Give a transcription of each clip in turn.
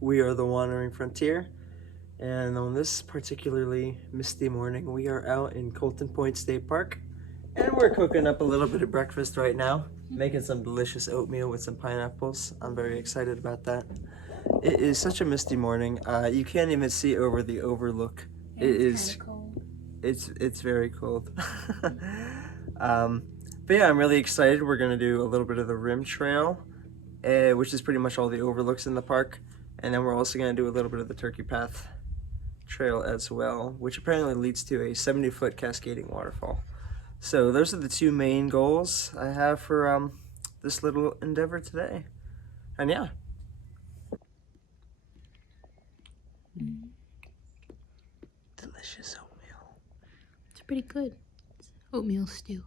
We are the Wandering Frontier, and on this particularly misty morning, we are out in Colton Point State Park, and we're cooking up a little bit of breakfast right now, making some delicious oatmeal with some pineapples. I'm very excited about that. It is such a misty morning. You can't even see over the overlook. Yeah, it's kind of cold. It's very cold. um, but yeah, I'm really excited. We're gonna do a little bit of the rim trail, which is pretty much all the overlooks in the park. And then we're also going to do a little bit of the Turkey Path trail as well, which apparently leads to a 70-foot cascading waterfall. So those are the two main goals I have for this little endeavor today. And yeah. Delicious oatmeal. It's pretty good. It's oatmeal stew.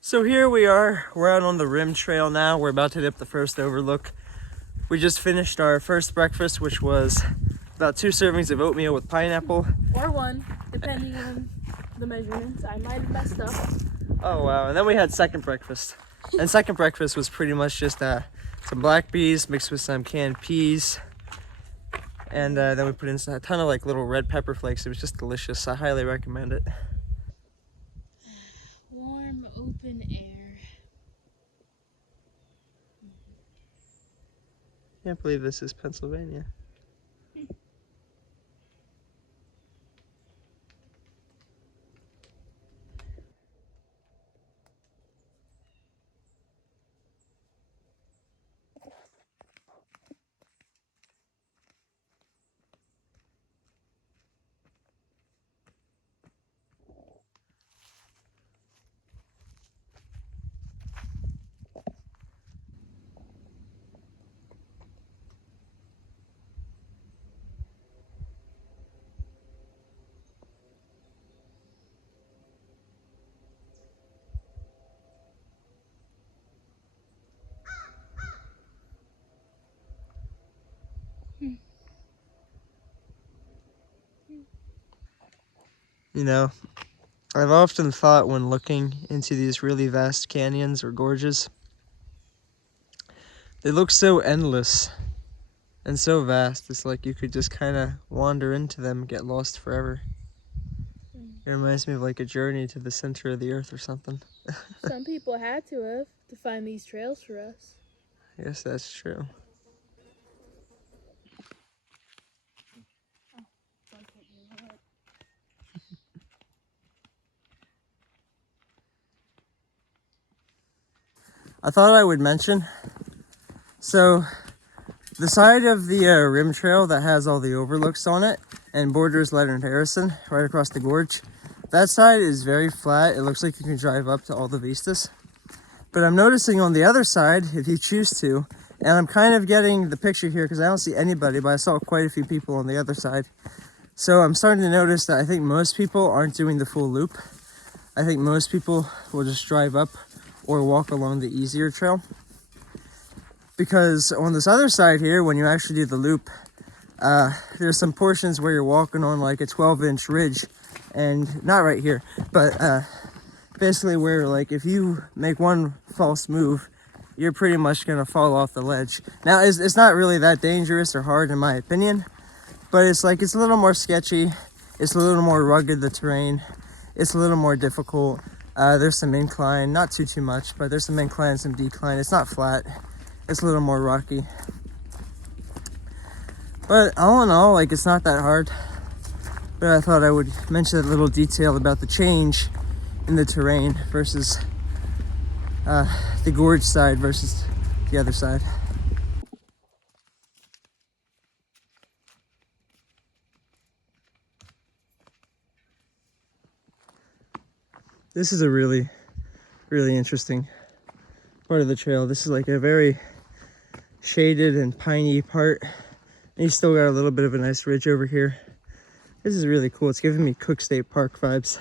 So here we are, we're out on the rim trail now. We're about to hit up the first overlook. We just finished our first breakfast, which was about 2 servings of oatmeal with pineapple. Or 1, depending on the measurements. I might have messed up. Oh wow, and then we had second breakfast. And second breakfast was pretty much just some black beans mixed with some canned peas. And then we put in a ton of like little red pepper flakes. It was just delicious. I highly recommend it. Warm, open air. Can't believe this is Pennsylvania. You know, I've often thought when looking into these really vast canyons or gorges, they look so endless and so vast. It's like you could just kind of wander into them and get lost forever. It reminds me of like a journey to the center of the earth or something. Some people had to have to find these trails for us. I guess that's true. I thought I would mention, so the side of the rim trail that has all the overlooks on it and borders Leonard Harrison right across the gorge, that side is very flat. It looks like you can drive up to all the vistas. But I'm noticing on the other side, if you choose to, and I'm kind of getting the picture here because I don't see anybody, but I saw quite a few people on the other side. So I'm starting to notice that I think most people aren't doing the full loop. I think most people will just drive up or walk along the easier trail. Because on this other side here, when you actually do the loop, there's some portions where you're walking on like a 12-inch ridge, and not right here, but basically where like if you make one false move, you're pretty much gonna fall off the ledge. Now it's not really that dangerous or hard in my opinion, but it's like it's a little more sketchy, it's a little more rugged, the terrain, it's a little more difficult. There's some incline, not too much, but there's some incline, some decline. It's not flat, it's a little more rocky. But all in all, like it's not that hard. But I thought I would mention that little detail about the change in the terrain versus the gorge side versus the other side. This is a really interesting part of the trail. This is like a very shaded and piney part. And you still got a little bit of a nice ridge over here. This is really cool. It's giving me Cook State Park vibes.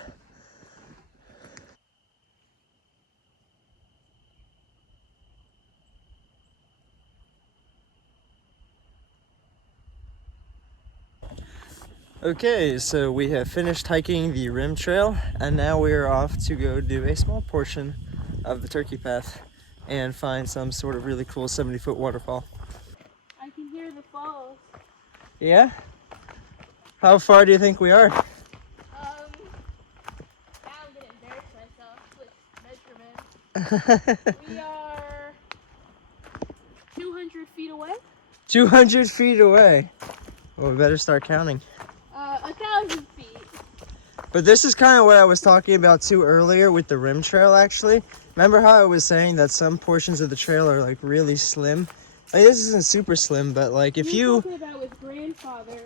Okay, so we have finished hiking the rim trail, and now we are off to go do a small portion of the Turkey Path. and find some sort of really cool 70-foot waterfall. I can hear the falls. Yeah? How far do you think we are? Now I'm gonna embarrass myself with measurements. We are 200 feet away. 200 feet away. Well, we better start counting. 1,000 feet. But this is kind of what I was talking about too earlier with the rim trail, actually. Remember how I was saying that some portions of the trail are like really slim? Like this isn't super slim, but like if You were you... talking about with grandfather.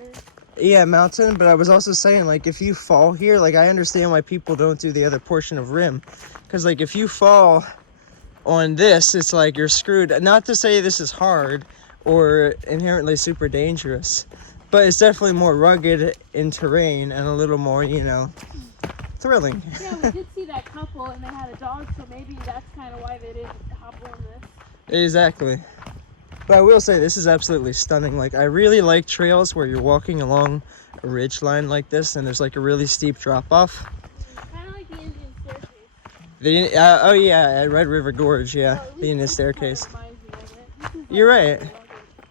Yeah, mountain, but I was also saying like if you fall here, like I understand why people don't do the other portion of rim. Because like if you fall on this, it's like you're screwed. Not to say this is hard or inherently super dangerous, but it's definitely more rugged in terrain and a little more, you know, thrilling. Yeah, we did see that couple and they had a dog, so maybe that's kind of why they didn't hop on this. Exactly. But I will say this is absolutely stunning. Like I really like trails where you're walking along a ridge line like this and there's like a really steep drop off. Kind of like the Indian staircase. Oh yeah, at Red River Gorge, yeah, the Indian staircase. You're right.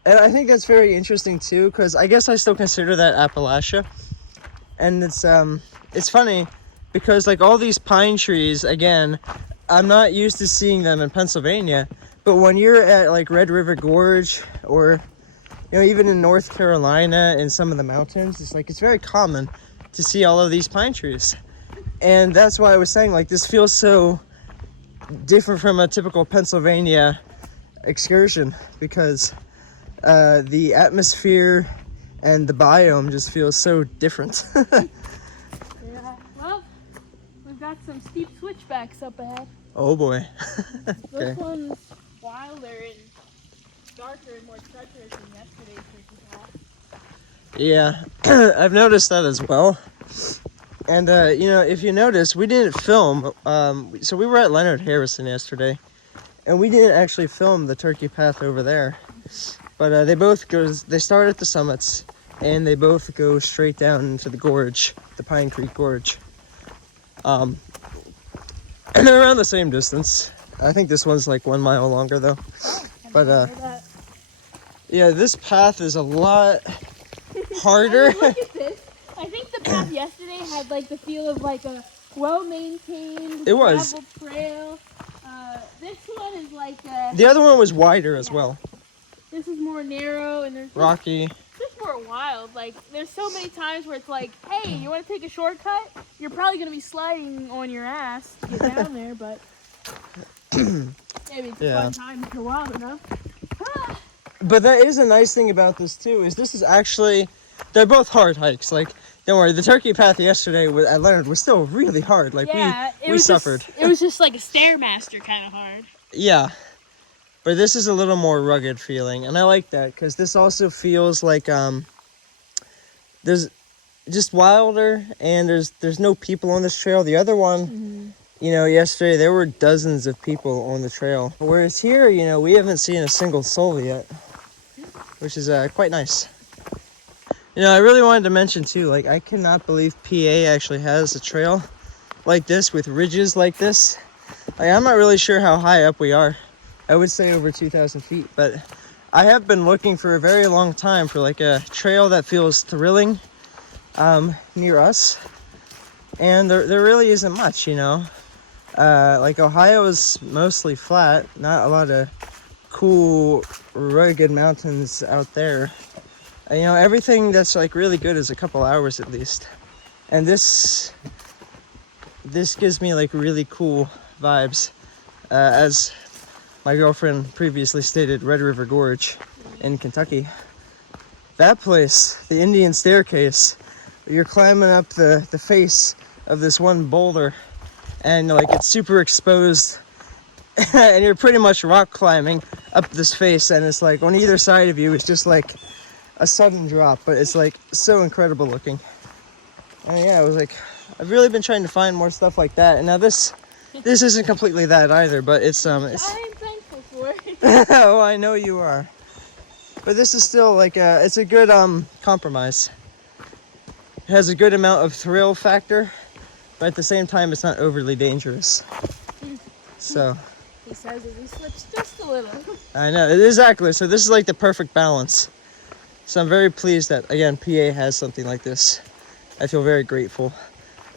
And I think that's very interesting too, because I guess I still consider that Appalachia. And it's funny because like all these pine trees, again, I'm not used to seeing them in Pennsylvania, but when you're at like Red River Gorge or, you know, even in North Carolina and some of the mountains, it's like it's very common to see all of these pine trees. And that's why I was saying like this feels so different from a typical Pennsylvania excursion, because the atmosphere and the biome just feels so different. Yeah, well, we've got some steep switchbacks up ahead. Oh boy. This Okay. one's wilder and darker and more treacherous than yesterday's turkey path. Yeah, I've noticed that as well. And you know, if you notice, we didn't film. So we were at Leonard Harrison yesterday, and we didn't actually film the turkey path over there. But they both they start at the summits, and they both go straight down into the gorge, the Pine Creek Gorge. And they're around the same distance. I think this one's like 1 mile longer though. But yeah, this path is a lot harder. I mean, look at this. I think the path yesterday had like the feel of like a well-maintained gravel trail. This one is like the other one was wider as well. This is more narrow and there's Rocky. just more wild. Like there's so many times where it's like, hey, you want to take a shortcut? You're probably gonna be sliding on your ass to get down there, but maybe it's a fun time if you're wild enough. But that is a nice thing about this too, is this is actually, they're both hard hikes. Like, don't worry, the turkey path yesterday at Leonard was still really hard. Like we suffered. It was just like a Stairmaster kind of hard. Yeah. But this is a little more rugged feeling, and I like that because this also feels like there's just wilder, and there's no people on this trail. The other one, you know, yesterday there were dozens of people on the trail, whereas here, you know, we haven't seen a single soul yet, which is quite nice. You know, I really wanted to mention too, like I cannot believe PA actually has a trail like this with ridges like this. Like I'm not really sure how high up we are. I would say over 2,000 feet, but I have been looking for a very long time for like a trail that feels thrilling near us, and there really isn't much, you know. Like Ohio is mostly flat, not a lot of cool rugged mountains out there. You know, everything that's like really good is a couple hours at least, and this gives me like really cool vibes, as my girlfriend previously stated, Red River Gorge in Kentucky. That place, the Indian staircase, you're climbing up the face of this one boulder, and like it's super exposed, and you're pretty much rock climbing up this face, and it's like on either side of you is just like a sudden drop, but it's like so incredible looking. And yeah, I was like, I've really been trying to find more stuff like that, and now this isn't completely that either, but it's oh, I know you are. But this is still like it's a good compromise. It has a good amount of thrill factor, but at the same time it's not overly dangerous. So He says as he slips just a little. I know, exactly. So this is like the perfect balance. So I'm very pleased that, again, PA has something like this. I feel very grateful,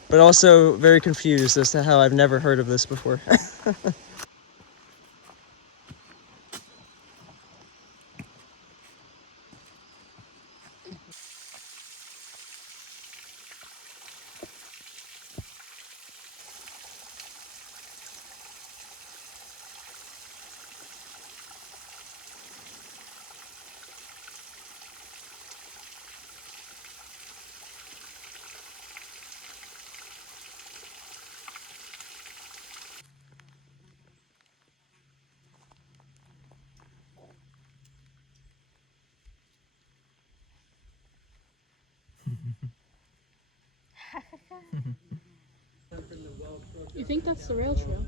but also very confused as to how I've never heard of this before. You think that's the rail trail?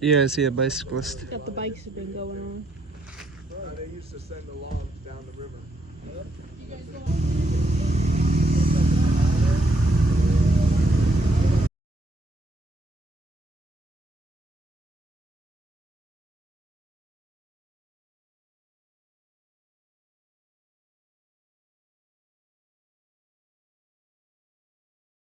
Yeah, I see a bicyclist. Got the bikes have been going on. They used to send the logs down the river.